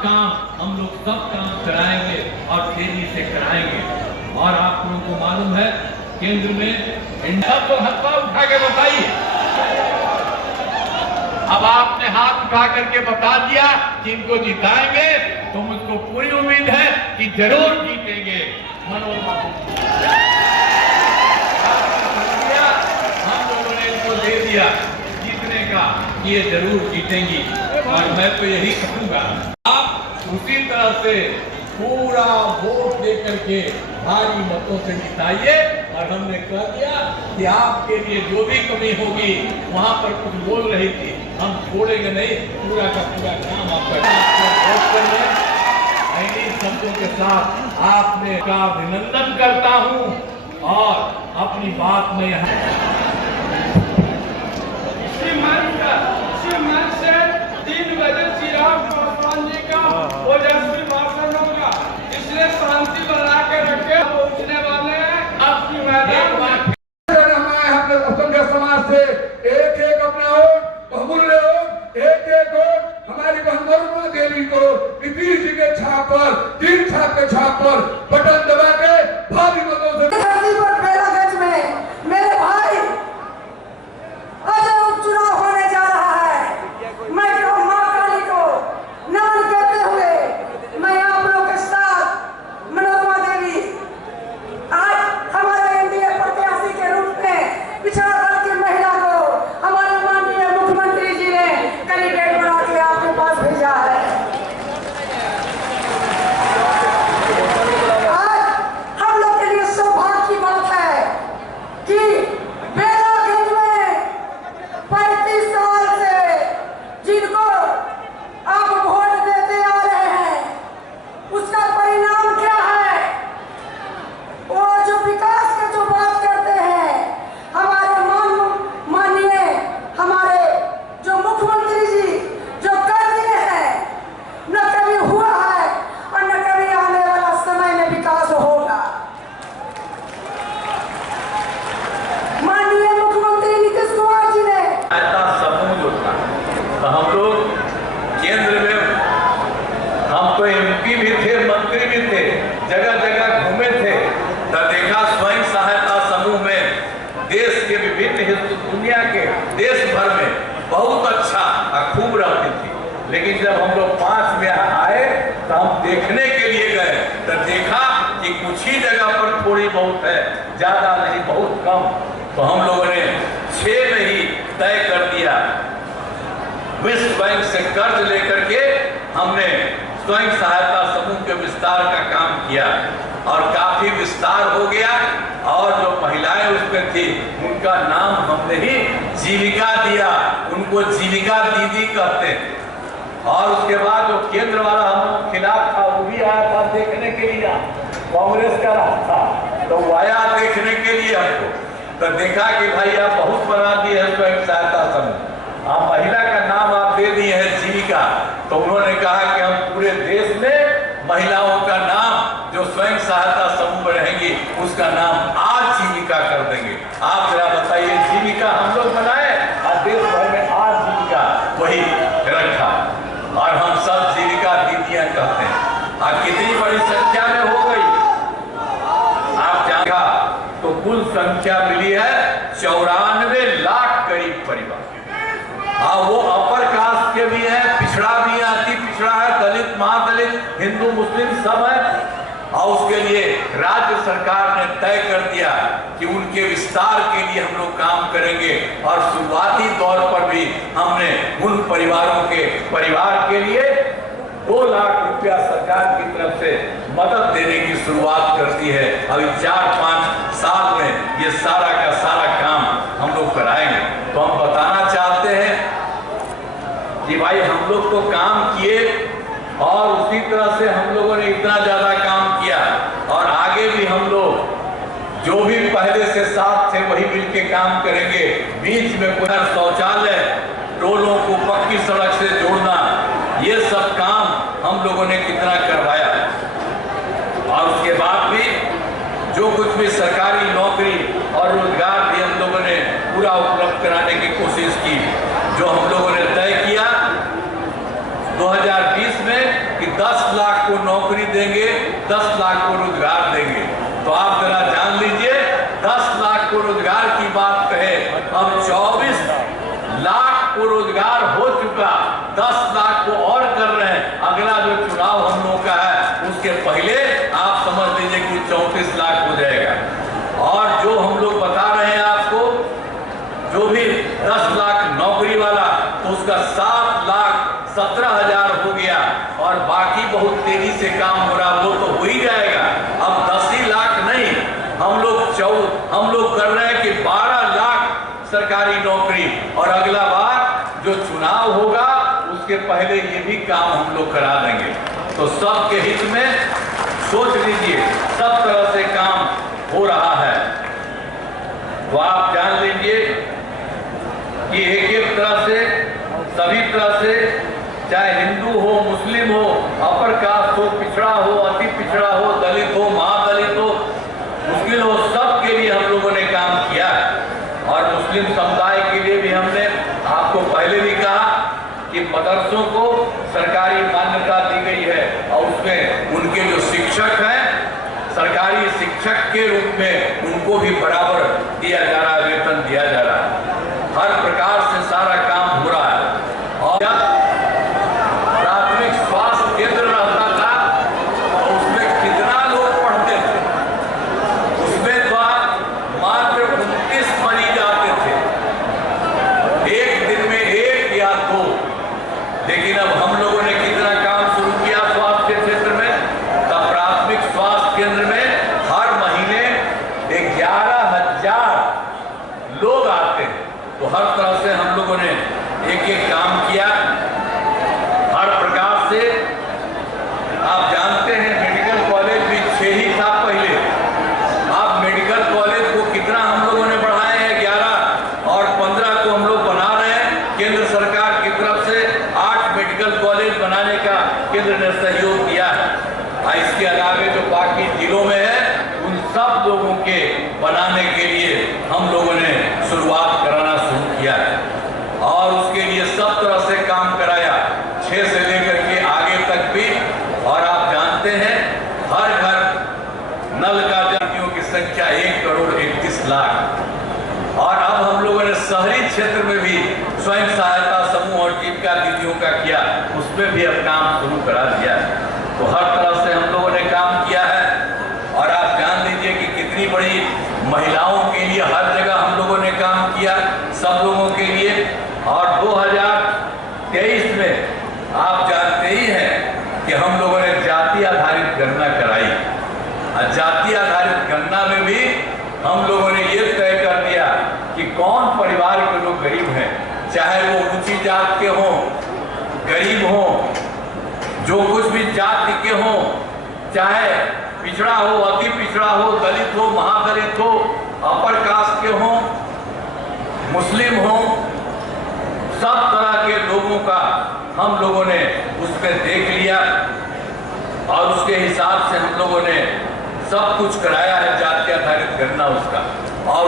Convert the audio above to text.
काम हम लोग सब काम कराएंगे और तेजी से कराएंगे। और आप लोगों को मालूम है केंद्र में सब तो हाथ उठा के बताइए। अब आपने हाथ उठा करके बता दिया कि इनको जिताएंगे, तो मुझको पूरी उम्मीद है कि जरूर जीतेंगे। हम लोगों ने इनको दे दिया जीतने का, ये जरूर जीतेंगी। और मैं तो यही कहूंगा आप उसी तरह से पूरा वोट देकर के भारी मतों से जिताइए। और हमने कह दिया कि आपके लिए जो भी कमी होगी, वहां पर कुछ बोल रही थी, हम छोड़ेंगे नहीं, पूरा का पूरा काम आपका वोट करने। इन्हीं शब्दों के साथ आपने का अभिनंदन करता हूं और अपनी बात में यहाँ श्रीमंत से 3 बजे चिराग पासवान जी का ओजस्वी भाषण होगा, इसलिए शांति बना के रखे। पहुंचने वाले हैं आपकी मैदान समाज से एक अपना वोट बहुमूल्य वोट एक वोट हमारी बहन वरुणा देवी को नीतीश जी के छाप पर 3 छाप के छाप पर बटन दबा के भारी मतों से मेरे भाई अजय उपचुनाव होने जा रहा है। मैं मां काली को नमन करते हुए मैं आप लोगों के साथ मनोरमा देवी आज हमारे एनडीए प्रत्याशी के रूप में पिछड़ा वर्ग की महिला को हमारे माननीय मुख्यमंत्री जी ने कैंडिडेट बना के आपके पास भेजा है। आज हम लोग के लिए सौभाग्य की बात है कि बेलागंज में 35 साल से जिनको आप वोट देते आ रहे हैं, उसका परिणाम क्या है? वो जो विकास की जो बात करते हैं, हमारे माननीय हमारे जो मुख्यमंत्री जी जो कर दिए हैं, न कभी हुआ है और न कभी आने वाला समय में विकास होगा। माननीय मुख्यमंत्री नीतीश कुमार जी ने ऐसा समूह जो था, तो हम लोग केंद्र में हम तो एमपी भी थे, मंत्री भी थे, जगह जगह घूमे थे, तो देखा स्वयं सहायता समूह में देश के विभिन्न हिस्सों दुनिया के देश भर में बहुत अच्छा खूब रहती थी। लेकिन जब हम लोग 5 में आए तो हम देखने के लिए गए, तो देखा कि कुछ ही जगह पर थोड़ी बहुत है, ज्यादा नहीं, बहुत कम। तो हम लोगों ने 6 में ही तय कर दिया। विश्व बैंक से कर्ज लेकर के हमने स्वयं सहायता समूह के विस्तार का काम किया और काफी विस्तार हो गया। और जो महिलाएं उसमें थी उनका नाम हमने ही जीविका दिया, उनको जीविका दीदी कहते हैं। और उसके बाद जो केंद्र वाला हम खिलाफ था वो भी आया था देखने के लिए, कांग्रेस का रहा था, तो वो आया देखने के लिए हमको। तो देखा कि भाई आप बहुत बना दिए हैं स्वयं सहायता समूह, आप महिला का नाम आप दे दिए हैं जीविका। तो उन्होंने कहा कि हम पूरे देश में महिलाओं का नाम जो स्वयं सहायता समूह में रहेंगी उसका नाम आज जीविका कर देंगे। आप जरा बताइए, जीविका हम लोग बनाए और देश भर में आज जीविका वही रखा, और हम सब जीविका दीदियां कहते हैं। और कितनी बड़ी संख्या में हो गई आप जाना तो कुल संख्या मिली है 94 लाख करीब परिवार। हाँ, वो अपर कास्ट के भी है, पिछड़ा भी है, अति पिछड़ा है, दलित, महादलित, हिंदू, मुस्लिम सब है। और उसके लिए राज्य सरकार ने तय कर दिया कि उनके विस्तार के लिए हम लोग काम करेंगे। और शुरुआती दौर पर भी हमने उन परिवारों के परिवार के लिए 2 लाख रुपया सरकार की तरफ से मदद देने की शुरुआत करती है। अभी 4-5 साल में ये सारा का सारा काम हम लोग कराएंगे। तो हम बताना चाहते हैं कि भाई हम लोग तो काम किए और उसी तरह से हम लोगों ने इतना ज्यादा काम किया, और आगे भी हम लोग जो भी पहले से साथ थे वही मिलके काम करेंगे। बीच में कोई शौचालय, टोलों को पक्की सड़क से जोड़ना, ये सब काम हम लोगों ने कितना करवाया। और उसके बाद भी जो कुछ भी सरकारी नौकरी और रोजगार भी हम लोगों ने पूरा उपलब्ध कराने की कोशिश की। जो हम लोगों ने तय किया 2020 में कि को नौकरी देंगे, 10 लाख को रोजगार देंगे। तो आप जरा जान लीजिए, 10 लाख को रोजगार की बात कहे, अब 24 लाख को रोजगार हो चुका, 10 लाख को और कर रहे हैं। अगला जो चुनाव हम लोग का है उसके पहले आप समझ लीजिए कि 34 लाख हो जाएगा। और जो हम लोग बता रहे हैं आपको, जो भी 10 लाख नौकरी वाला, तो उसका 7,17,000 हो गया, और बाकी बहुत तेजी से काम हो रहा, वो तो हो ही जाएगा। अब 10 ही लाख नहीं, हम लोग कर रहे हैं कि 12 लाख सरकारी नौकरी, और अगला बार जो चुनाव होगा उसके पहले ये भी काम हम लोग करा देंगे। तो सबके हित में सोच लीजिए, सब तरह से काम हो रहा है। तो आप जान लीजिए कि एक तरह से, सभी तरह से, चाहे हिंदू हो, मुस्लिम हो, अपर कास्ट हो, पिछड़ा हो, अति पिछड़ा हो, दलित हो, महादलित हो, मुश्किल हो, सबके लिए हम लोगों ने काम किया है। और मुस्लिम समुदाय के लिए भी हमने आपको पहले भी कहा कि मदरसों को सरकारी मान्यता दी गई है, और उसमें उनके जो शिक्षक हैं, सरकारी शिक्षक के रूप में उनको भी बराबर दिया जा रहा है, वेतन दिया जा रहा है। हर प्रकार से सारा काम हो रहा है। और प्राथमिक स्वास्थ्य केंद्र रहता था, तो उसमें कितना लोग पढ़ते थे, उसमें तो मात्र 29 मरीज आते थे, एक दिन में 1 या 2। लेकिन अब हम लोगों ने कितना काम शुरू किया स्वास्थ्य के क्षेत्र में, तब प्राथमिक स्वास्थ्य केंद्र में हर महीने 11,000 लोग आते हैं। तो हर तरह से हम लोगों ने एक काम किया, हर प्रकार से। आप जानते हैं मेडिकल कॉलेज भी 6 ही था पहले, अब मेडिकल कॉलेज को कितना हम लोगों ने बढ़ाए हैं, 11 और 15 को हम लोग बना रहे हैं। केंद्र सरकार की तरफ से 8 मेडिकल कॉलेज बनाने का केंद्र ने सहयोग दिया है। इसके अलावा जो बाकी जिलों में है, उन सब लोगों के बनाने के लिए हम लोगों ने शुरुआत कराना शुरू किया है, और उसके लिए सब तरह से काम कराया, 6 से लेकर के आगे तक भी। और आप जानते हैं हर घर नल का व्यक्तियों की संख्या 1,31,00,000। और अब हम लोगों ने शहरी क्षेत्र में भी स्वयं सहायता समूह और जीविका दीदियों का किया, उसमें भी अब काम शुरू करा दिया है। तो हर तरह से हम लोगों ने काम किया है। और आप जान लीजिए कि कितनी बड़ी महिलाओं के लिए हर जगह हम लोगों ने काम किया, सब लोगों के लिए। और 2023 में आप जानते ही हैं कि हम लोगों ने जाति आधारित गणना कराई, और जाति आधारित गणना में भी हम लोगों ने ये तय कर दिया कि कौन परिवार के लोग गरीब हैं, चाहे वो ऊंची जात के हों, गरीब हों, जो कुछ भी जाति के हों, चाहे पिछड़ा हो, अति पिछड़ा हो, दलित हो, महादलित हो, अपर कास्ट के हों, मुस्लिम हो, सब तरह के लोगों का हम लोगों ने उसमें देख लिया, और उसके हिसाब से हम लोगों ने सब कुछ कराया है, जाति आधारित गणना उसका। और